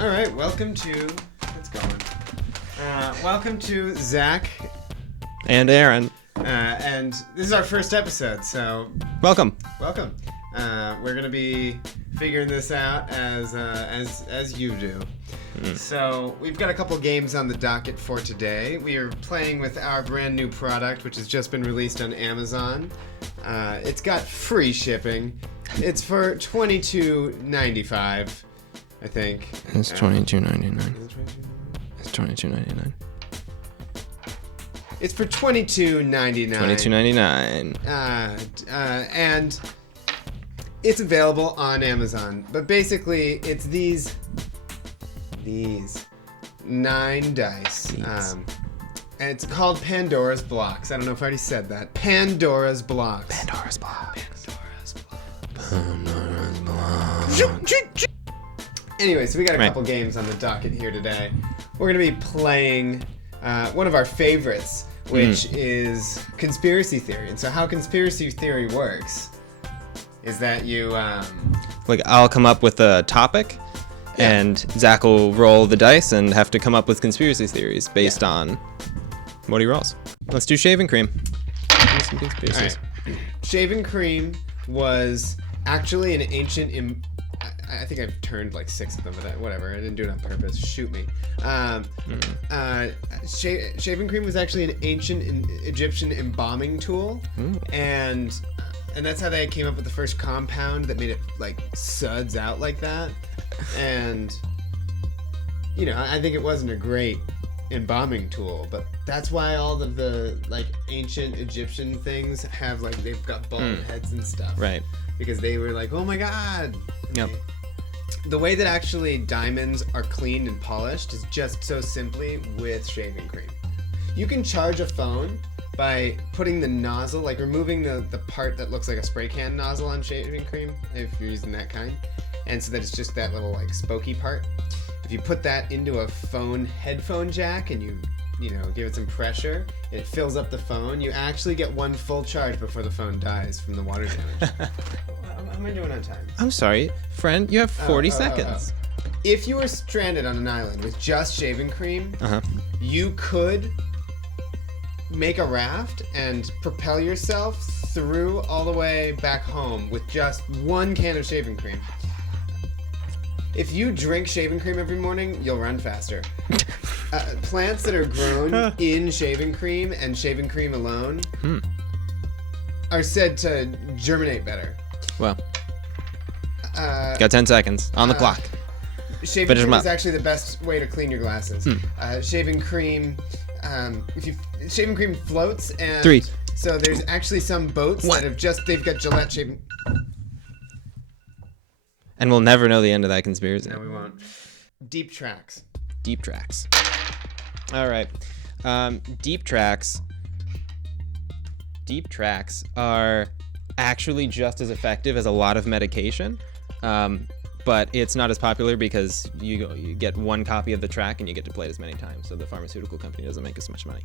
All right, welcome to... It's going. Welcome to Zack and Aaron. And this is our first episode, so... Welcome. We're going to be figuring this out as you do. So, we've got a couple games on the docket for today. We are playing with our brand new product, which has just been released on Amazon. It's got free shipping. It's for $22.95, I think. It's $22.99. It's $22.99. It's for $22.99. $22.99. And it's available on Amazon. But basically, it's these 9 dice. And it's called Pandora's Blocks. I don't know if I already said that. Pandora's Blocks. Pandora's Blocks. Anyway, so we got a couple games on the docket here today. We're going to be playing one of our favorites, which is conspiracy theory. And so how conspiracy theory works is that you... I'll come up with a topic, and Zach will roll the dice and have to come up with conspiracy theories based on what he rolls. Let's do shaving cream. Some conspiracies. All right. Shaving cream was actually an ancient... I think I've turned like 6 of them, but whatever. I didn't do it on purpose. Shoot me. Shaving cream was actually an ancient Egyptian embalming tool, and that's how they came up with the first compound that made it like suds out like that. And I think it wasn't a great embalming tool, but that's why all of the like ancient Egyptian things have like they've got bald heads and stuff, right? Because they were like, oh my god. Yep. The way that actually diamonds are cleaned and polished is just so simply with shaving cream. You can charge a phone by putting the nozzle, like removing the part that looks like a spray can nozzle on shaving cream, if you're using that kind, and so that it's just that little like spokey part. If you put that into a phone headphone jack and you give it some pressure, and it fills up the phone, you actually get one full charge before the phone dies from the water damage. How am I doing on time? I'm sorry, friend. You have 40 seconds. If you were stranded on an island with just shaving cream, you could make a raft and propel yourself through all the way back home with just 1 can of shaving cream. If you drink shaving cream every morning, you'll run faster. Plants that are grown in shaving cream and shaving cream alone are said to germinate better. Well, got 10 seconds on the clock. Shaving cream is actually the best way to clean your glasses. Shaving cream, shaving cream floats, and 3. So there's actually some boats that have they've got Gillette shaving. And we'll never know the end of that conspiracy. No, we won't. Deep tracks. Deep tracks. All right. Deep tracks are actually just as effective as a lot of medication, but it's not as popular because you get 1 copy of the track and you get to play it as many times, so the pharmaceutical company doesn't make as much money.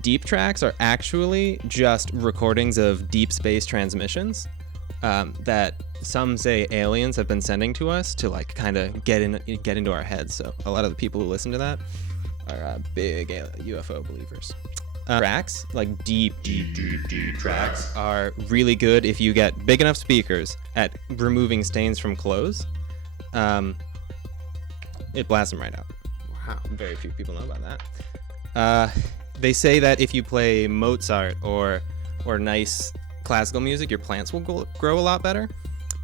Deep tracks are actually just recordings of deep space transmissions that some say aliens have been sending to us to like kind of get into our heads. So a lot of the people who listen to that are big UFO believers. Tracks, like deep tracks, are really good if you get big enough speakers at removing stains from clothes. It blasts them right out. Wow. Very few people know about that. They say that if you play Mozart or nice classical music, your plants will grow a lot better.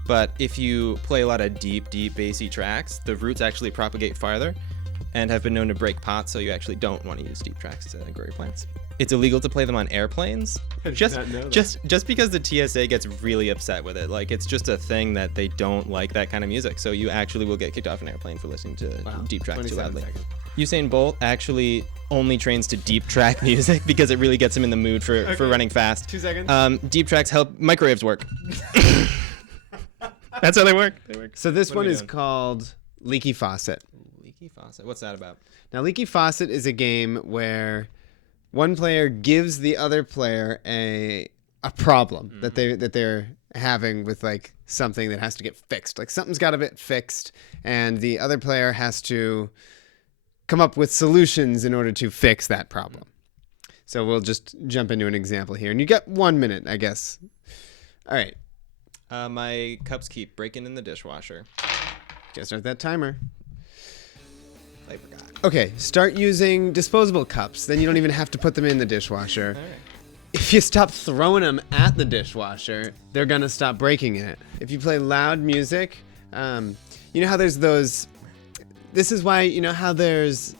But if you play a lot of deep bassy tracks, the roots actually propagate farther and have been known to break pots, so you actually don't want to use deep tracks to grow your plants. It's illegal to play them on airplanes. Just because the TSA gets really upset with it. Like, it's just a thing that they don't like that kind of music. So you actually will get kicked off an airplane for listening to deep tracks too loudly. Usain Bolt actually only trains to deep track music because it really gets him in the mood for running fast. 2 seconds. Deep tracks help microwaves work. That's how they work. So this one is called Leaky Faucet. Leaky Faucet. What's that about? Now, Leaky Faucet is a game where one player gives the other player a problem that they're having with like something that has to get fixed. Like something's got to get fixed, and the other player has to come up with solutions in order to fix that problem. So we'll just jump into an example here, and you get 1 minute, I guess. All right. My cups keep breaking in the dishwasher. Gotta start that timer. I forgot. Okay, start using disposable cups. Then you don't even have to put them in the dishwasher. All right. If you stop throwing them at the dishwasher, they're gonna stop breaking in it. If you play loud music, you know how there's those. This is why you know how there's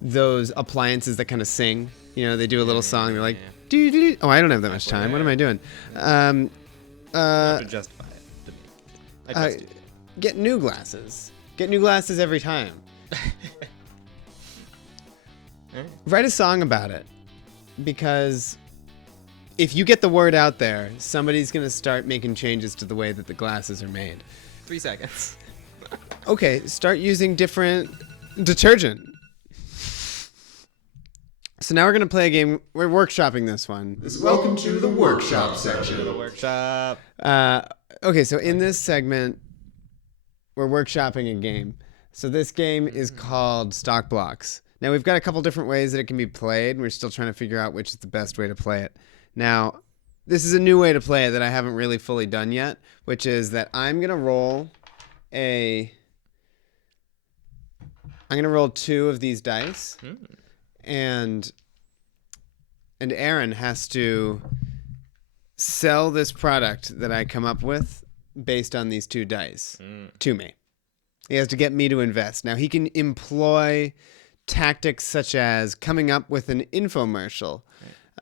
those appliances that kind of sing. You know, they do a little song. They're like, doo, doo, doo. Oh, I don't have that much time. What am I doing? You have to justify it to me. I trust you. Get new glasses. Get new glasses every time. All right. Write a song about it, because if you get the word out there, somebody's going to start making changes to the way that the glasses are made. 3 seconds. Okay, start using different detergent. So now we're going to play a game. We're workshopping this one. Welcome to the workshop section. The workshop. Okay, so in this segment, we're workshopping a game. So this game is called Stock Blocks. Now, we've got a couple different ways that it can be played, and we're still trying to figure out which is the best way to play it. Now, this is a new way to play it that I haven't really fully done yet, which is that I'm going to roll 2 of these dice, and Aaron has to sell this product that I come up with based on these 2 dice to me. He has to get me to invest. Now, he can employ tactics such as coming up with an infomercial.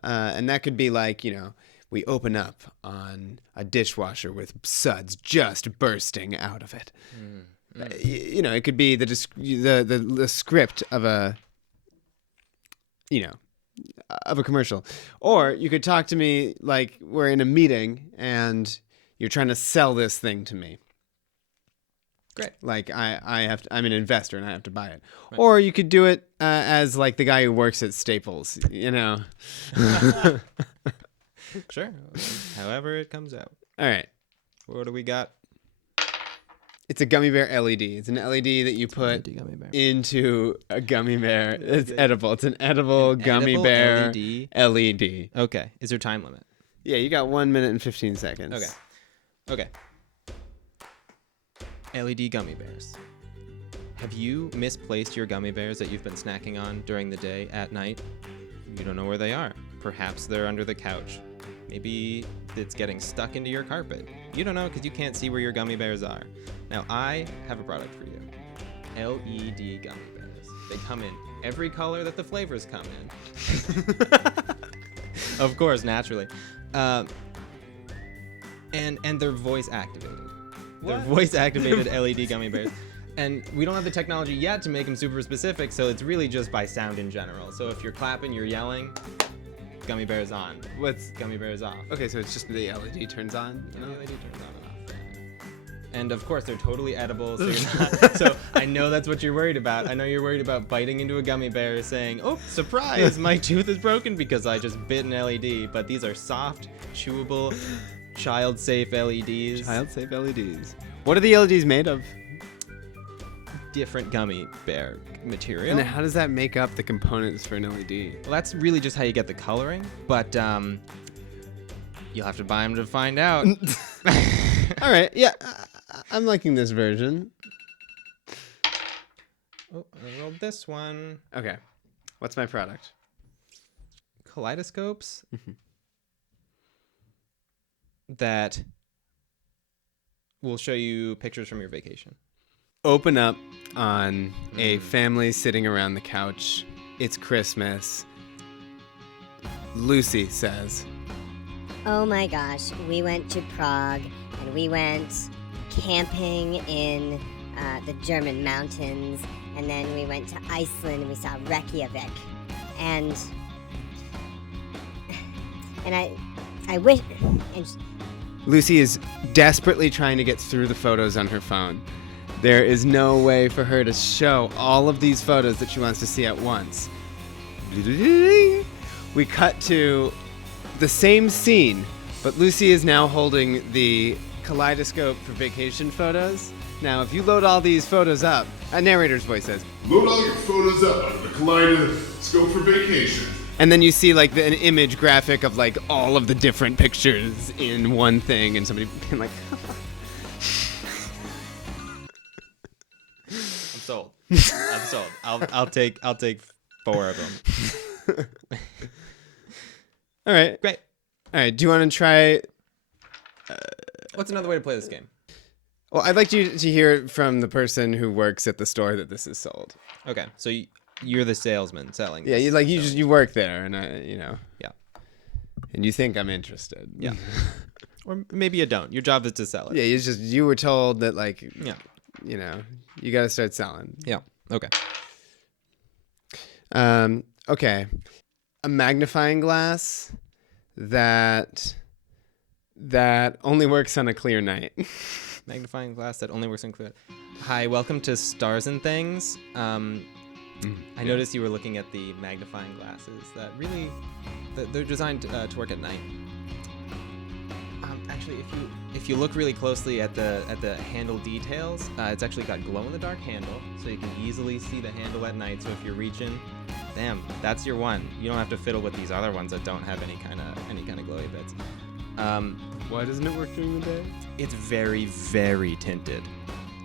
And that could be like, you know, we open up on a dishwasher with suds just bursting out of it. You know, it could be the script of a, you know, of a commercial. Or you could talk to me like we're in a meeting and you're trying to sell this thing to me. Great. Like I'm an investor and I have to buy it. Right. Or you could do it as like the guy who works at Staples, you know. Sure. However it comes out. All right. What do we got? It's a gummy bear LED. It's an LED that you put into a gummy bear. It's edible. It's an edible gummy bear LED. Okay. Is there time limit? Yeah, you got 1 minute and 15 seconds. Okay. LED gummy bears. Have you misplaced your gummy bears that you've been snacking on during the day at night? You don't know where they are. Perhaps they're under the couch. Maybe it's getting stuck into your carpet. You don't know because you can't see where your gummy bears are. Now, I have a product for you. LED gummy bears. They come in every color that the flavors come in. Of course, naturally. And they're voice activated. They're voice activated LED gummy bears. And we don't have the technology yet to make them super specific, so it's really just by sound in general. So if you're clapping, you're yelling, gummy bears on. What's gummy bears off? Okay, so it's just the LED turns on? The LED turns on and off. And of course, they're totally edible, so you're not. So I know that's what you're worried about. I know you're worried about biting into a gummy bear saying, oh, surprise, my tooth is broken because I just bit an LED. But these are soft, chewable, child-safe LEDs. Child-safe LEDs. What are the LEDs made of? Different gummy bear material. And how does that make up the components for an LED? Well, that's really just how you get the coloring, but you'll have to buy them to find out. All right, yeah, I'm liking this version. Oh, I rolled this one. Okay, what's my product? Kaleidoscopes that will show you pictures from your vacation. Open up on a family sitting around the couch. It's Christmas. Lucy says, oh my gosh, we went to Prague and we went camping in the German mountains, and then we went to Iceland and we saw Reykjavik. And I wish... And Lucy is desperately trying to get through the photos on her phone. There is no way for her to show all of these photos that she wants to see at once. We cut to the same scene, But Lucy is now holding the Kaleidoscope for vacation photos. Now, if you load all these photos up, a narrator's voice says, Load all your photos up on the Kaleidoscope for vacation. and then you see like an image graphic of like all of the different pictures in one thing, and somebody being like, I'm sold. I'm sold. I'll take 4 of them. all right, Great. all right. Do you want to try? What's another way to play this game? Well, I'd like you to hear it from the person who works at the store that this is sold. Okay, so you're the salesman selling. Yeah, this, you work there, and Yeah. and you think I'm interested. Yeah. Or maybe you don't. Your job is to sell it. Yeah, you were told that like Yeah. You got to start selling. Yeah. Okay. Okay. A magnifying glass that only works on a clear night. Magnifying glass that only works in clear. Hi, welcome to Stars and Things. I noticed you were looking at the magnifying glasses that really, they're designed to work at night. Actually, if you look really closely at the handle details, it's actually got glow-in-the-dark handle, so you can easily see the handle at night. So if you're reaching, damn, that's your one. You don't have to fiddle with these other ones that don't have any kind of glowy bits. Why doesn't it work during the day? It's very, very tinted.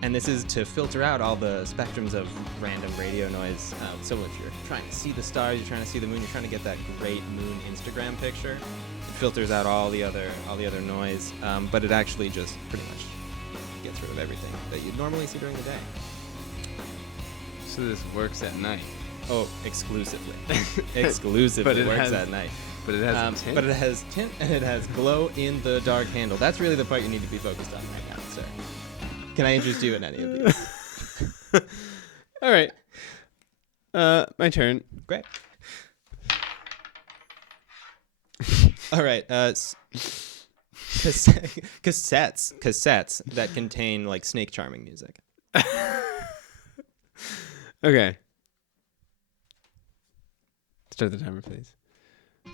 And this is to filter out all the spectrums of random radio noise. So if you're trying to see the stars, you're trying to see the moon, you're trying to get that great moon Instagram picture, it filters out all the other noise. But it actually just pretty much gets rid of everything that you'd normally see during the day. So this works at night. Oh, exclusively. Exclusively But it works has- at night. But it has a tint. But it has tint and it has glow in the dark handle. That's really the part you need to be focused on right now, sir. Can I interest you in any of these? All right. My turn. Great. All right. Cassettes that contain like snake charming music. Okay. Start the timer, please.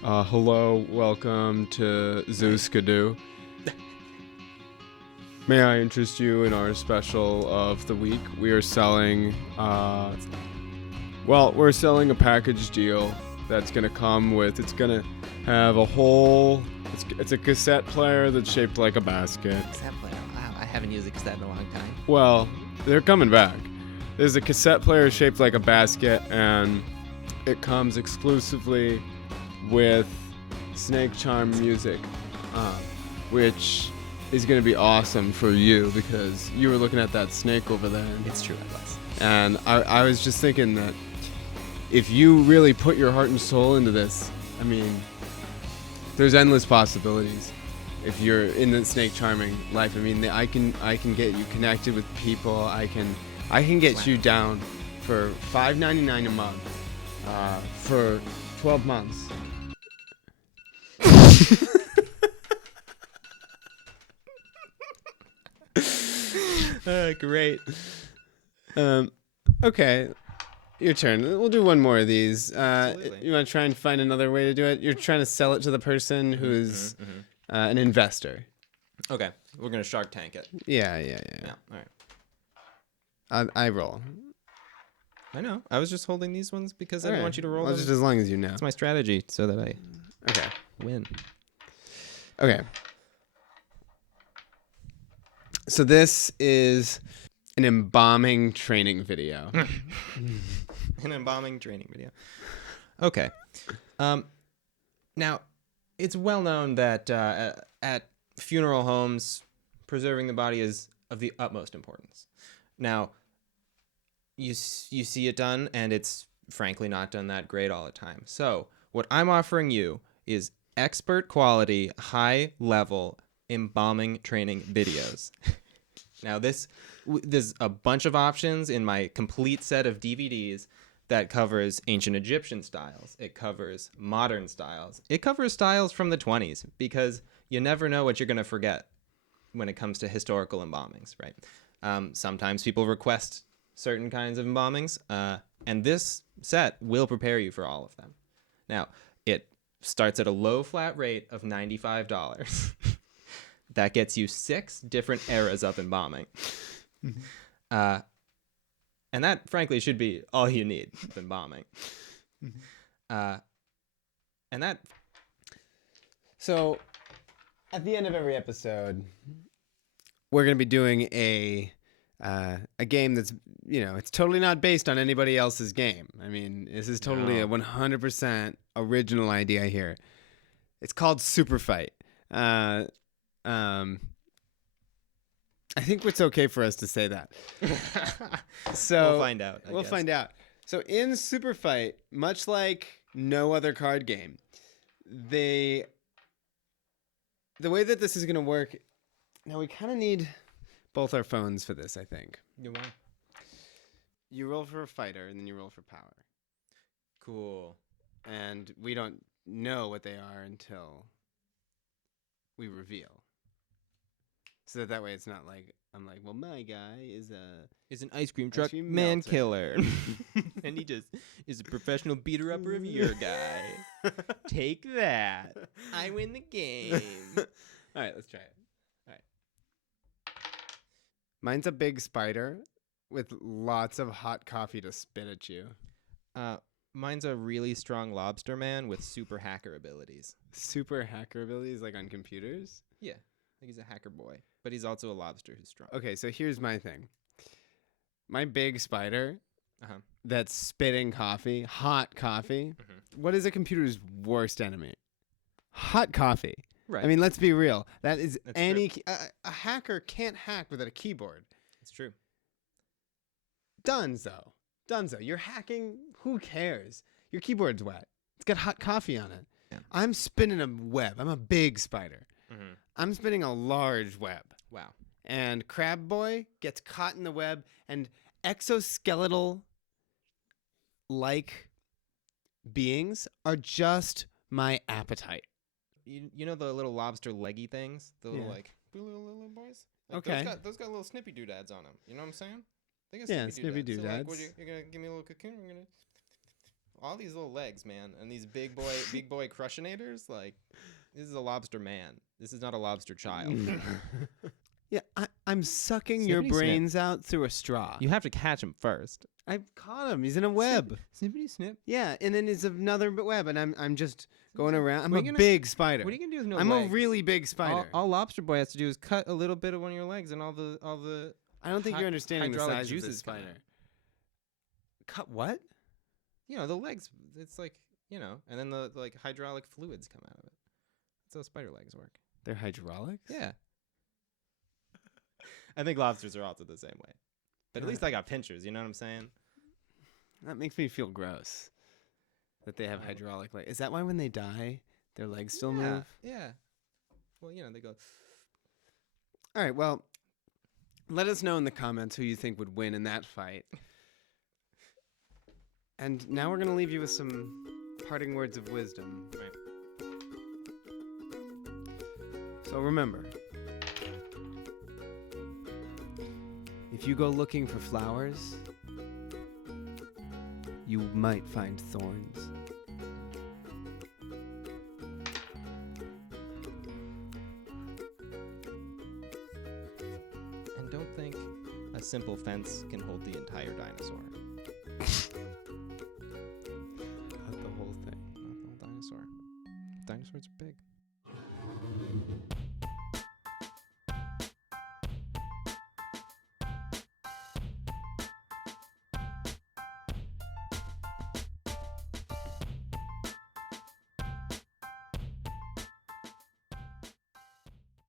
Hello, welcome to Zooskadoo. May I interest you in our special of the week? We are selling, we're selling a package deal that's gonna come with, it's gonna have a whole, it's a cassette player that's shaped like a basket. Cassette player. Wow, I haven't used a cassette in a long time. Well, they're coming back. There's a cassette player shaped like a basket, and it comes exclusively with snake charm music, which is going to be awesome for you because you were looking at that snake over there. It's true, I was. And I was just thinking that if you really put your heart and soul into this, I mean, there's endless possibilities. If you're in the snake charming life, I mean, I can get you connected with people. I can get you down for $5.99 a month for 12 months. Great. Okay, your turn. We'll do one more of these. Absolutely. You want to try and find another way to do it? You're trying to sell it to the person who's an investor. Okay, we're gonna Shark Tank it. Yeah. Yeah. All right. I roll. I know. I was just holding these ones because I All didn't right. want you to roll Well, them. just as long as you know. It's my strategy so that I Okay. win. Okay. So this is an embalming training video. An embalming training video. Okay. Now, it's well known that at funeral homes, preserving the body is of the utmost importance. Now, you see it done, and it's frankly not done that great all the time. So, what I'm offering you is expert quality, high level embalming training videos. Now, there's a bunch of options in my complete set of DVDs that covers ancient Egyptian styles. It covers modern styles. It covers styles from the 20s because you never know what you're going to forget when it comes to historical embalmings, right? Sometimes people request certain kinds of embalmings, and this set will prepare you for all of them. Now, it starts at a low flat rate of $95. That gets you 6 different eras of embalming. And that, frankly, should be all you need of embalming. And that... So, at the end of every episode, we're going to be doing a game that's, it's totally not based on anybody else's game. I mean, this is totally a 100% original idea here. It's called Super Fight. I think it's okay for us to say that. So we'll find out. We'll find out. So in Super Fight, much like no other card game, the way that this is going to work, now we kind of need both our phones for this, I think. Why? You roll for a fighter, and then you roll for power. Cool. And we don't know what they are until we reveal. So that way it's not like, I'm like, well, my guy is an ice cream truck cream man melter. killer. And he just is a professional beater-upper of your guy. Take that. I win the game. All right, let's try it. All right. Mine's a big spider with lots of hot coffee to spit at you. Mine's a really strong lobster man with super hacker abilities. Super hacker abilities, like on computers? Yeah, like he's a hacker boy, but he's also a lobster who's strong. Okay, so here's my thing. My big spider Uh-huh. that's spitting coffee, hot coffee. Mm-hmm. What is a computer's worst enemy? Hot coffee. Right. I mean, let's be real. That is That's any a hacker can't hack without a keyboard. It's true. Dunzo. You're hacking. Who cares? Your keyboard's wet. It's got hot coffee on it. Yeah. I'm spinning a web. I'm a big spider. Mm-hmm. I'm spinning a large web. Wow. And Crab Boy gets caught in the web, and exoskeletal like beings are just my appetite. You know the little lobster leggy things? The little, Yeah. little boys? Like, Okay. Those got little snippy doodads on them. You know what I'm saying? They got Yeah, snippy So, like, doodads. you're going to give me a little cocoon? You're going to... All these little legs, man. And these big boy crushionators, like, this is a lobster man. This is not a lobster child. Yeah, I'm sucking your Snippity brains out through a straw. You have to catch him first. I caught him. He's in a web. Snippity snip. Yeah, and then it's another web, and I'm just going around. I'm What a are you gonna- big spider. What are you going to do with no I'm legs? a really big spider. All lobster boy has to do is cut a little bit of one of your legs and all the I don't think hy- you're understanding the hydraulic size of this juices come spider. out. Cut what? the legs. It's like, and then the like hydraulic fluids come out of it. That's how spider legs work. They're hydraulics? Yeah. I think lobsters are also the same way. But at least I got pinchers, you know what I'm saying? That makes me feel gross. That they have hydraulic legs. Is that why when they die, their legs still move? Yeah. Well, they go... All right, well, let us know in the comments who you think would win in that fight. And now we're going to leave you with some parting words of wisdom. Right. So remember, if you go looking for flowers, you might find thorns. And don't think a simple fence can hold the entire dinosaur. Not the whole thing. Not the whole dinosaur. Dinosaurs are big.